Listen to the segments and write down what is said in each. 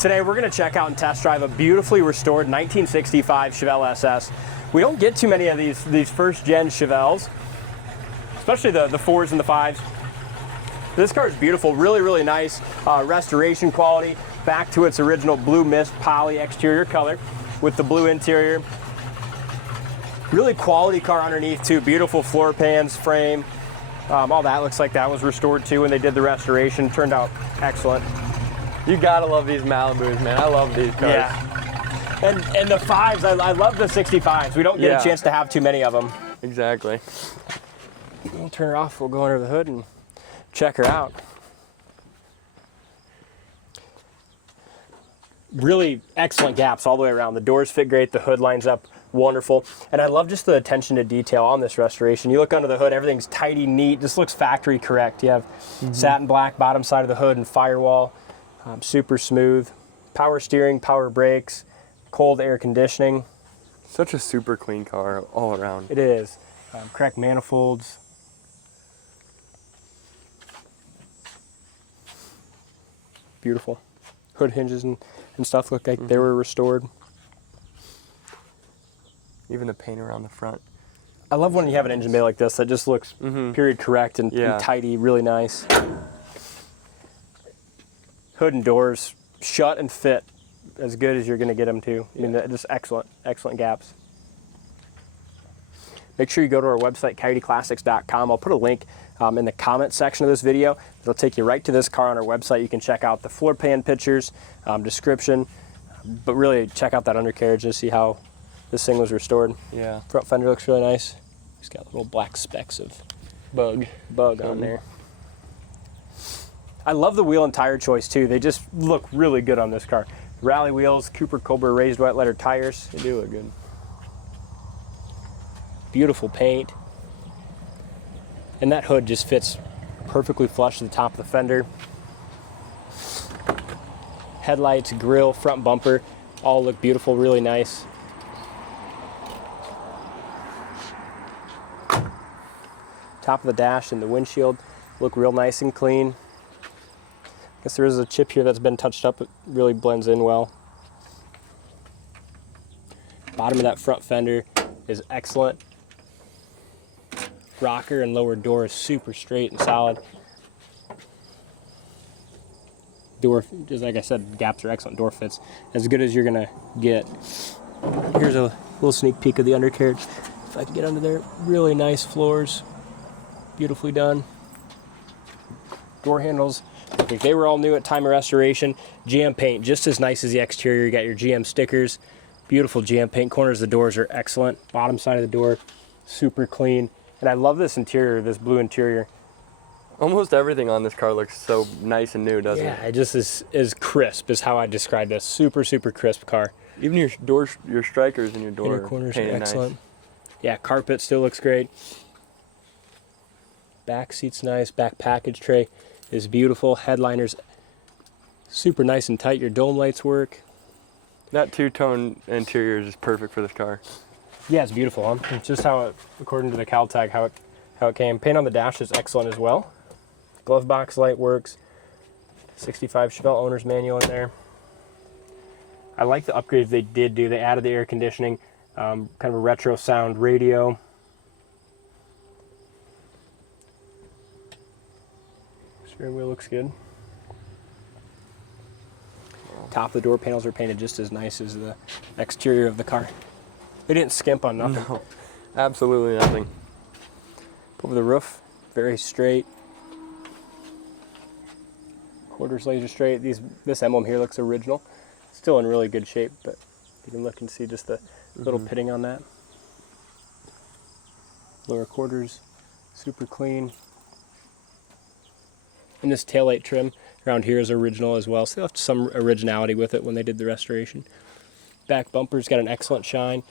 Today we're going to check out and test drive a beautifully restored 1965 Chevelle SS. We don't get too many of these first gen Chevelles, especially the 4s and the 5s. This car is beautiful, really nice restoration quality, back to its original blue mist poly exterior color with the blue interior. Really quality car underneath too, beautiful floor pans, frame, all that looks like that was restored too when they did the restoration, turned out excellent. You gotta love these Malibus, man. I love these cars. Yeah. And the 5s, I love the 65s. We don't get a chance to have too many of them. Exactly. We'll turn her off, we'll go under the hood and check her out. Really excellent gaps all the way around. The doors fit great, the hood lines up wonderful. And I love just the attention to detail on this restoration. You look under the hood, everything's tidy, neat, just looks factory correct. You have satin black bottom side of the hood and firewall, super smooth. Power steering, power brakes, cold air conditioning. Such a super clean car all around. It is. Correct manifolds. Beautiful. Hood hinges and stuff look like they were restored. Even the paint around the front. I love when you have an engine bay like this that just looks period correct and tidy, really nice. Hood and doors shut and fit as good as you're going to get them to. I mean, just excellent gaps. Make sure you go to our website, coyoteclassics.com. I'll put a link in the comment section of this video. It'll take you right to this car on our website. You can check out the floor pan pictures, description, but really check out that undercarriage and see how this thing was restored. Yeah. Front fender looks really nice. It's got little black specks of bug on there. I love the wheel and tire choice too. They just look really good on this car. Rally wheels, Cooper Cobra raised wet letter tires. They do look good. Beautiful paint. And that hood just fits perfectly flush to the top of the fender. Headlights, grille, front bumper, all look beautiful, really nice. Top of the dash and the windshield look real nice and clean. I guess there is a chip here that's been touched up. It really blends in well. Bottom of that front fender is excellent. Rocker and lower door is super straight and solid. Door, just like I said, gaps are excellent. Door fits as good as you're gonna get. Here's a little sneak peek of the undercarriage. If I can get under there, really nice floors, beautifully done. Door handles, like they were all new at time of restoration. GM paint, just as nice as the exterior. You got your GM stickers, beautiful GM paint. Corners of the doors are excellent. Bottom side of the door, super clean. And I love this interior, this blue interior. Almost everything on this car looks so nice and new, doesn't it? Yeah, it just is crisp is how I describe this. Super crisp car. Even your doors, your strikers and your door Inner corners are excellent. Nice. Yeah, carpet still looks great. Back seat's nice. Back package tray is beautiful. Headliners super nice and tight. Your dome lights work. That two-tone interior is just perfect for this car. Yeah, it's beautiful. Huh? It's just how it, according to the cal tag, how it came. Paint on the dash is excellent as well. Glove box light works. 65 Chevelle owner's manual in there. I like the upgrades they did do. They added the air conditioning, kind of a retro sound radio. Steering wheel looks good. Top of the door panels are painted just as nice as the exterior of the car. They didn't skimp on nothing. No, absolutely nothing. Over the roof, very straight. Quarters laser straight. This emblem here looks original. Still in really good shape, but you can look and see just the little pitting on that. Lower quarters, super clean. And this taillight trim around here is original as well, so they left some originality with it when they did the restoration. Back bumper's got an excellent shine.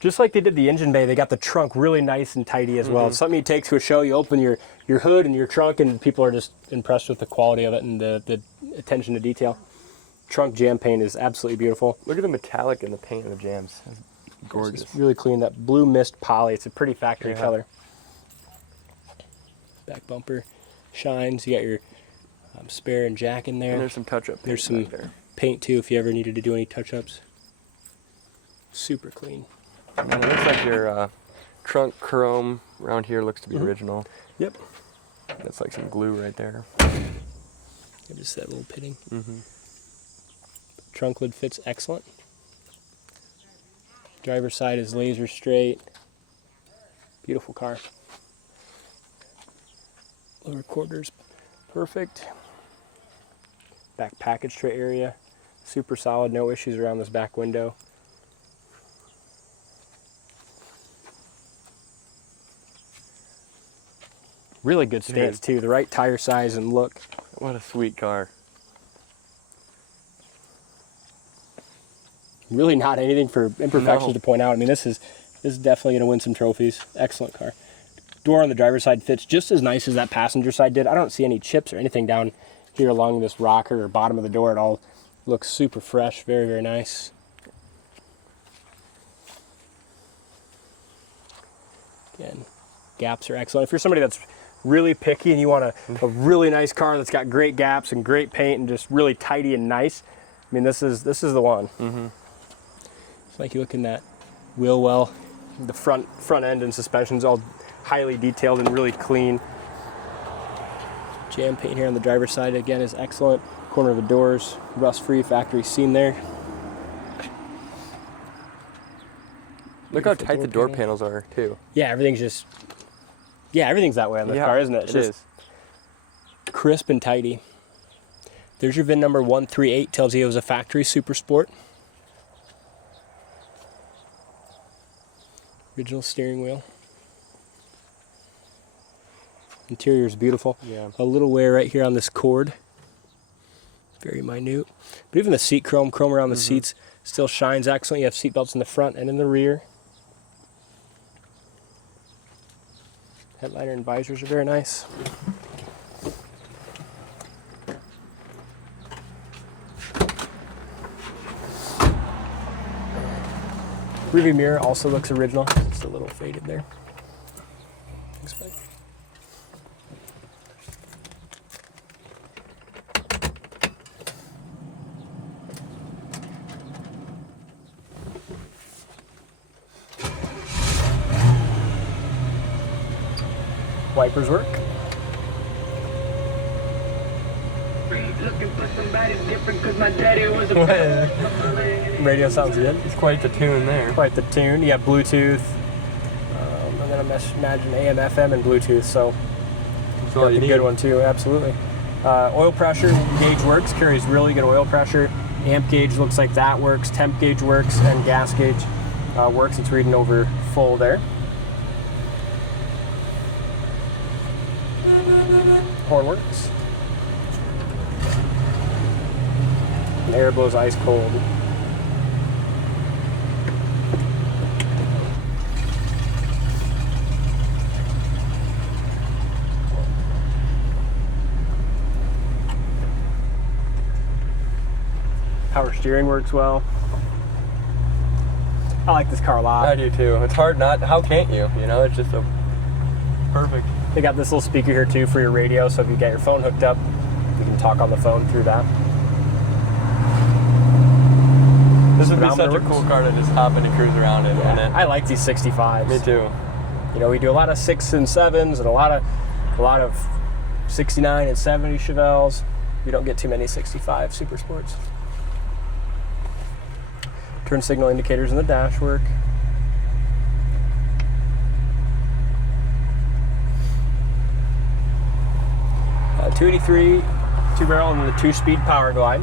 Just like they did the engine bay, they got the trunk really nice and tidy as well. It's something you take to a show, you open your hood and your trunk, and people are just impressed with the quality of it and the attention to detail. Trunk jam paint is absolutely beautiful. Look at the metallic in the paint of the jams. It's gorgeous. It's really clean. That blue mist poly, it's a pretty factory color. Back bumper shines. You got your spare and jack in there. And there's some touch-up. There's some Paint too, if you ever needed to do any touch-ups. Super clean. And it looks like your trunk chrome around here looks to be original. Yep. That's like some glue right there. Just that little pitting. Trunk lid fits excellent. Driver's side is laser straight. Beautiful car. Lower quarters, perfect. Back package tray area, super solid. No issues around this back window. Really good stance too. The right tire size and look. What a sweet car. Really not anything for imperfections to point out. I mean, this is definitely going to win some trophies. Excellent car. Door on the driver's side fits just as nice as that passenger side did. I don't see any chips or anything down here along this rocker or bottom of the door at all. Looks super fresh. Very, very nice. Again, gaps are excellent. If you're somebody that's really picky and you want a really nice car that's got great gaps and great paint and just really tidy and nice, I mean, this is the one. It's like you look in that wheel well, the front end and suspension's all highly detailed and really clean. Jam paint here on the driver's side again is excellent. Corner of the doors, rust-free, factory seam there. Look how tight the door panels are too. Yeah, everything's that way on this car, isn't it? It is. Crisp and tidy. There's your VIN number 138, tells you it was a factory Super Sport. Original steering wheel. Interior is beautiful. Yeah. A little wear right here on this cord. Very minute. But even the seat chrome around the seats still shines excellent. You have seat belts in the front and in the rear. Headliner and visors are very nice. Rearview mirror also looks original. Just a little faded there. Thanks, buddy. Wipers work. Looking for somebody different 'cause my daddy was a Radio sounds good. It's quite the tune there. Quite the tune. You have Bluetooth. I'm gonna imagine AM, FM, and Bluetooth. So That's all you a need. good one too. Absolutely. Oil pressure gauge works. Carries really good oil pressure. Amp gauge looks like that works. Temp gauge works, and gas gauge works. It's reading over full there. Horn works. And air blows ice cold. Power steering works well. I like this car a lot. I do too. It's hard not. How can't you? You know, it's just so perfect. They got this little speaker here too for your radio, so if you got your phone hooked up, you can talk on the phone through that. This would be such a Speedometer cool works. car to just hop in and cruise around in. wouldn't it? I like these 65s. Me too. You know, we do a lot of 6 and 7s and a lot of 69 and 70 Chevelles. We don't get too many 65 Super Sports. Turn signal indicators in the dash work. Uh, 283, 2-barrel, and the 2-speed Powerglide.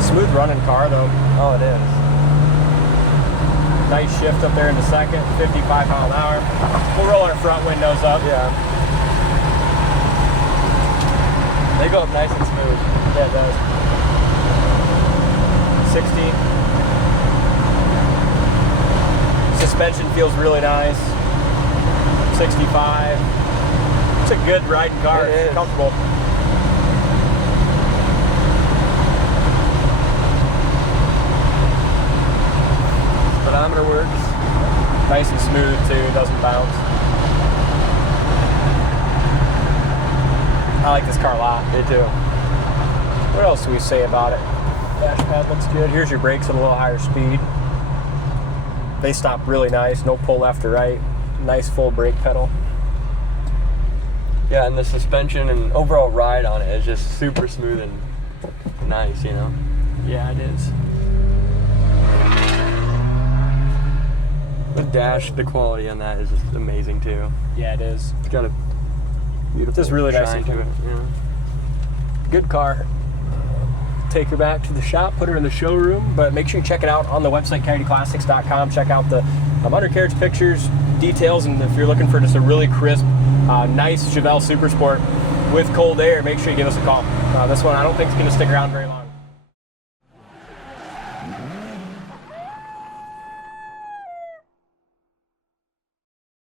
Smooth running car though. Oh, it is. Nice shift up there in the second, 55 mile an hour. We'll roll our front windows up. Yeah. They go up nice and smooth. Yeah, it does. 60. Suspension feels really nice. 65. It's a good riding car. It It's is. comfortable. Speedometer works. Nice and smooth too, doesn't bounce. I like this car a lot. Me too. What else do we say about it? Dash pad looks good. Here's your brakes at a little higher speed. They stop really nice, no pull left or right. Nice full brake pedal. Yeah, and the suspension and overall ride on it is just super smooth and nice, you know? Yeah, it is. The dash, the quality on that is just amazing too. Yeah, it is. It's got a beautiful Just really nice shine looking. to it. Yeah. Good car. Take her back to the shop, put her in the showroom, but make sure you check it out on the website, coyoteclassics.com. Check out the undercarriage pictures, details, and if you're looking for just a really crisp, nice Chevelle Super Sport with cold air, make sure you give us a call. This one I don't think is going to stick around very long.